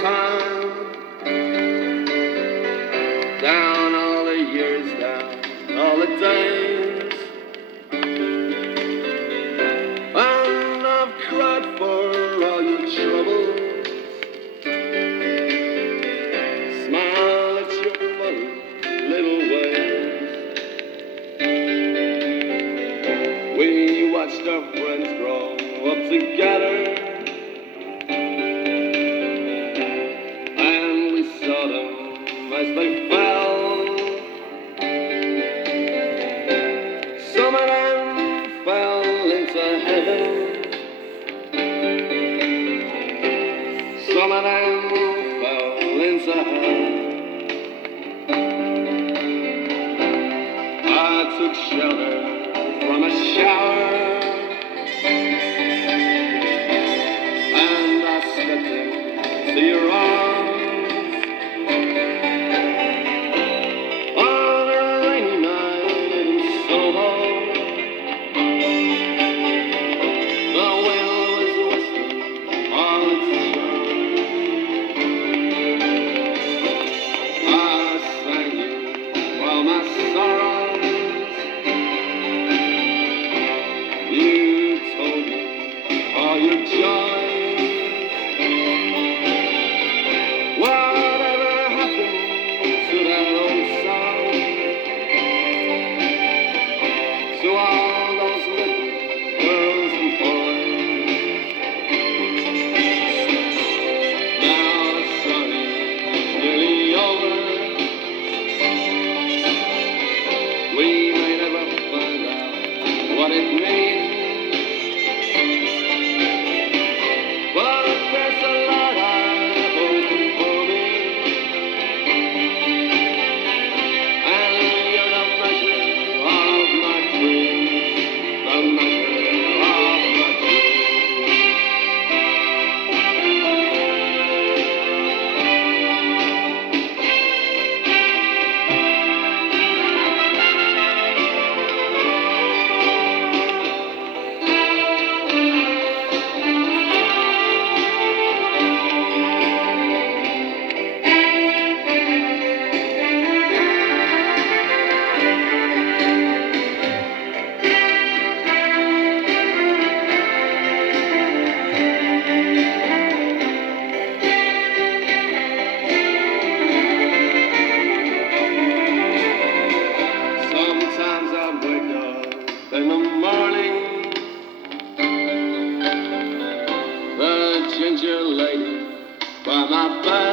time, down all the years, down all the days, and I've cried for all your troubles. Smile at your funny little ways. We watched our friends grow up together, and we saw them as they fell. Some of them fell into heaven, some of them fell into hell. I took shelter from a shower, and I stepped into your arms on a rainy night in Soho. The wind was whistling all its charms. I sang you all my sorrows. You told me all your joys. Whatever happened to that old song? To all those little girls and boys. Now the sun is nearly over. We may never find out what it means, but there's a lot I hope for me, and you're the measure of my dreams, the measure of my dreams. Sometimes I wake up in the morning, the ginger lady by my bed.